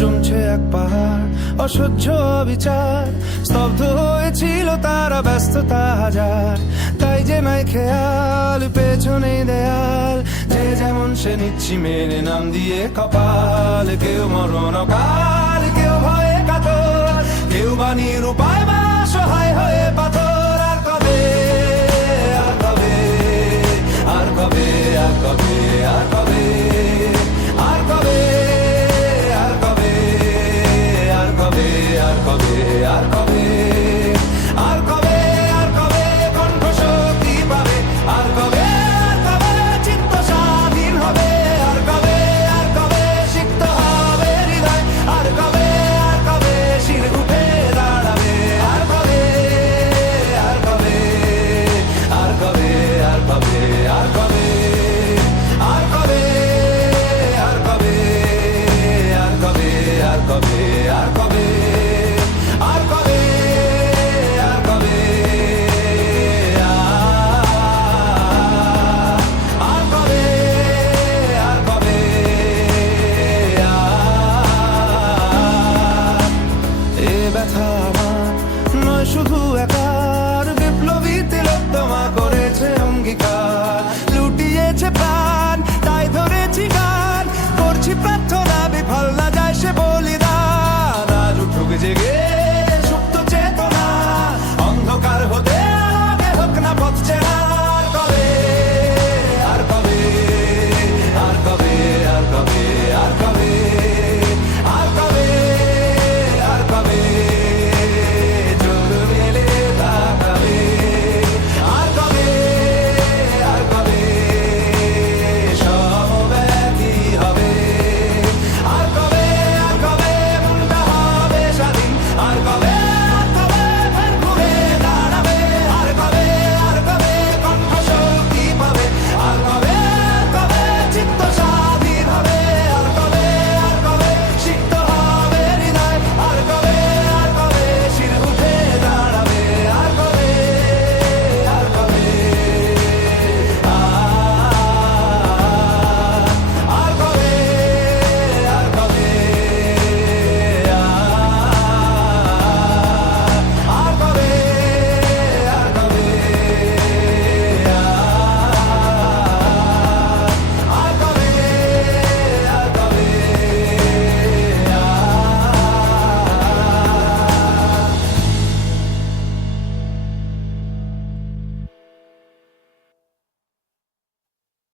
জমছে এক পাহাড় অসহ্য বিচার, স্তব্ধ হয়েছিল তারা, ব্যস্ততা হাজার। তাই যে নাই খেয়াল, পেছনে দেয়াল, যে যেমন সে নিচ্ছি মেনে নাম দিয়ে কপাল। কেউ মরণ কাল, কেউ ভয়ে কাতর, কেউ বা নিরূপ